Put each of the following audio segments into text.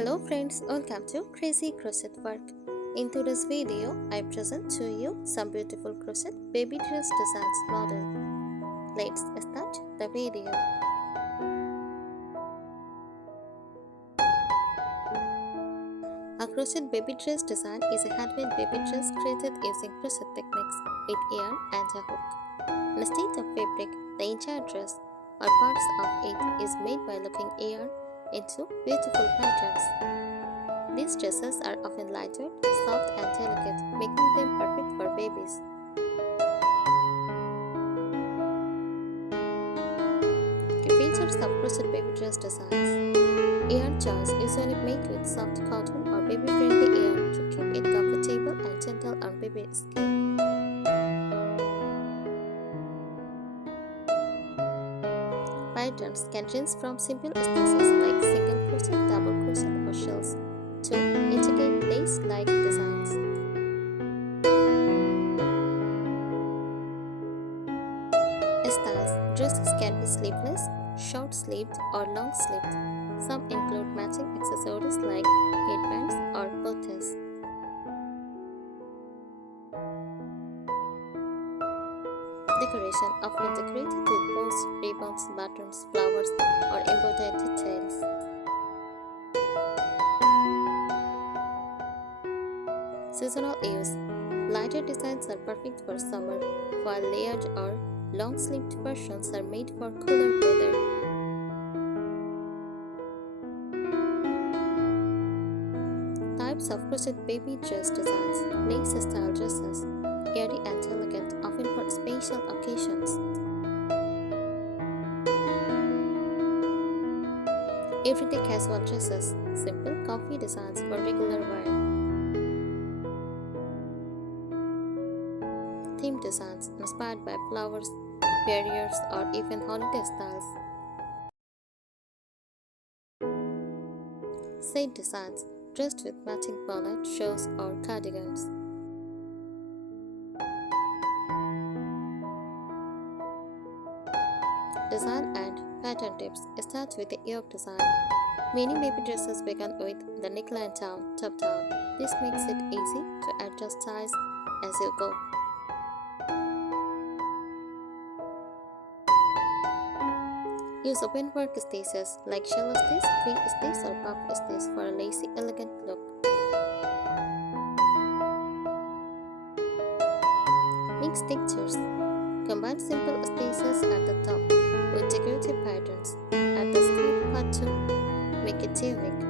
Hello friends, welcome to Crazy Crochet Work. In today's video, I present to you some beautiful crochet baby dress designs model. Let's start the video. A crochet baby dress design is a handmade baby dress created using crochet techniques with yarn and a hook. Instead of fabric, the entire dress or parts of it is made by looking yarn into beautiful patterns. These dresses are often lightweight, soft and delicate, making them perfect for babies. The features of crochet baby dress designs. Yarn choice usually made with soft cotton or baby-friendly yarn to keep it comfortable and gentle on baby skin. Patterns can range from simple stitches like single crochet, double crochet or shells to intricate lace-like designs. Styles. Dresses can be sleeveless, short-sleeved or long-sleeved. Some include matching accessories like headbands or bottes. Decoration often decorated with bows, ribbons, buttons, flowers, or embroidered details. Seasonal use. Lighter designs are perfect for summer, while layered or long-sleeved versions are made for cooler weather. Types of crochet baby dress designs. Lace-style dresses, airy and elegant, often for special occasions. Everyday casual dresses, simple, comfy designs for regular wear. Theme designs inspired by flowers, barriers, or even holiday styles. Set designs dressed with matching bonnet, shows, or cardigans. Design and pattern tips. Start with the yoke design. Many baby dresses begin with the neckline down, top down. This makes it easy to adjust size as you go. Use open work stitches like shallow stitch, V-stitch or puff stitch for a lacy, elegant look. Mix textures. Combine simple stitches at the top with decorative patterns at the skirt part to make it unique.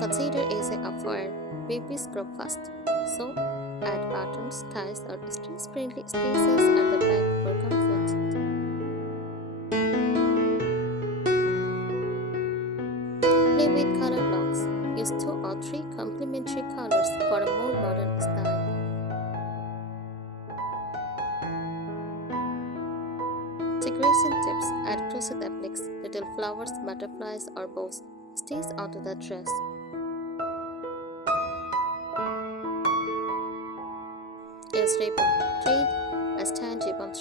Consider easing of wear. Babies grow fast, so add buttons, ties, or stress-friendly stitches at the back for comfort. Play with color blocks. Use 2 or 3 complementary colors for a more modern style. Decoration tips. Add crochet appliques, little flowers, butterflies, or bows. Stitch onto the dress. Use ribbon. Thread as tan ribbon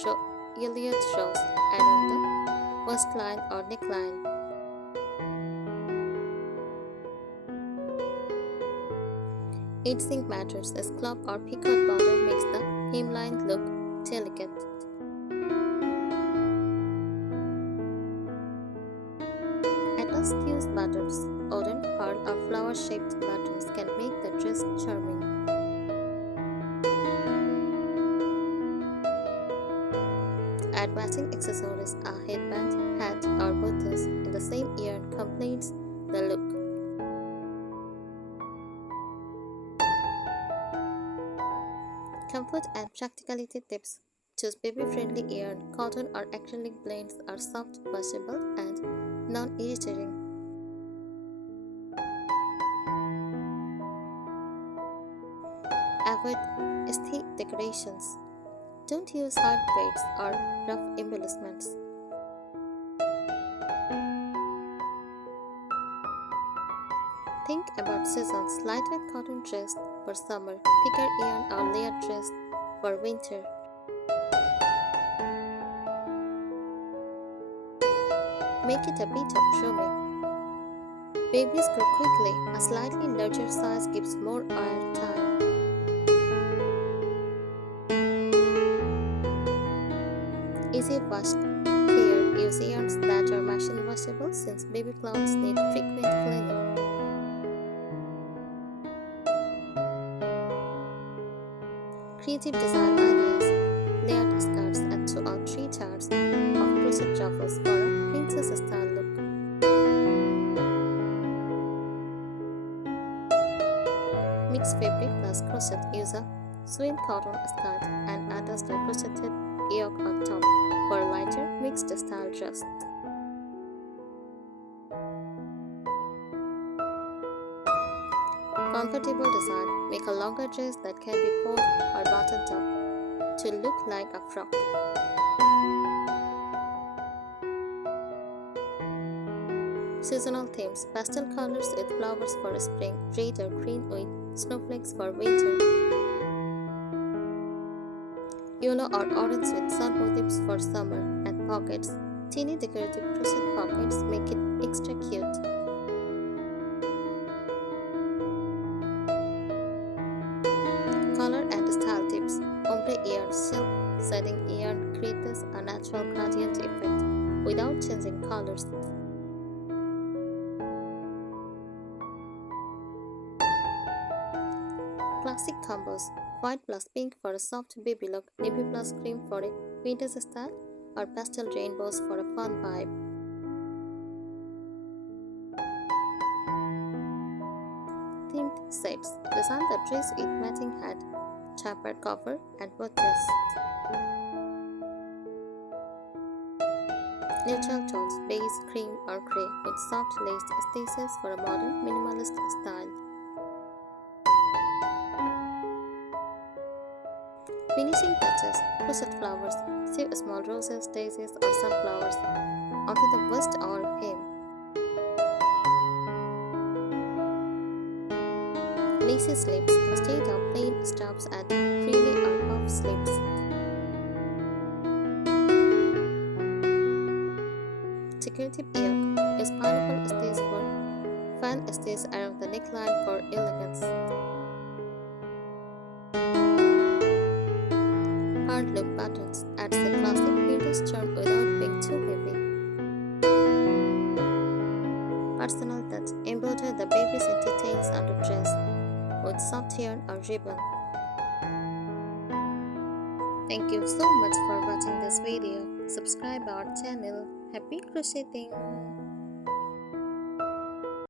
Elliot shows around the waistline or neckline. Edging matters as club or picot border makes the hemline look delicate. Atlas fused buttons, wooden, pearl, or flower-shaped buttons can make the dress charming. Add matching accessories, a headband, hat, or bottes in the same yarn completes the look. Comfort and practicality tips. Choose baby-friendly yarn, cotton or acrylic blends are soft, washable, and non-irritating. Avoid stiff decorations. Don't use hard beads or rough embellishments. Think about seasons. Lightweight cotton dress for summer, thicker yarn or layered dress for winter. Make it a bit of roomy. Babies grow quickly. A slightly larger size gives more air time. Easy wash care. Use yarns that are machine washable since baby clothes need frequent cleaning. Creative design ideas. Layered skirts and 2 or 3 jars of crochet ruffles for a princess style look. Mix fabric plus crochet. Use a swing cotton skirt and attach the crocheted yoke on top for a lighter mixed style dress. Comfortable design. Make a longer dress that can be folded or buttoned up to look like a frock. Seasonal themes. Pastel colors with flowers for spring, red or green with snowflakes for winter, yellow or orange with sun motifs for summer, and pockets. Teeny decorative crochet pockets make it extra cute. Color and style tips. Ombre yarn silk setting yarn creates a natural gradient effect without changing colors. Classic combos. White plus pink for a soft baby look, navy plus cream for a vintage style, or pastel rainbows for a fun vibe. Themed sets. Design the dress with matching hat, tapered cover, and bodice. Neutral tones, beige, cream, or grey with soft laced stitches for a modern minimalist style. Finishing touches. Crochet flowers. Sew small roses, daisies, or sunflowers onto the waist or hem. Lacy sleeves. Instead of plain straps, add frilly or puff sleeves. Decorative yoke. Use pineapple stitch for fan stitch around the neckline for elegance. Hard loop buttons adds the classic vintage charm without being too heavy. Personal touch. Embroider the baby's details on the dress with soft yarn or ribbon. Thank you so much for watching this video. Subscribe our channel. Happy crocheting!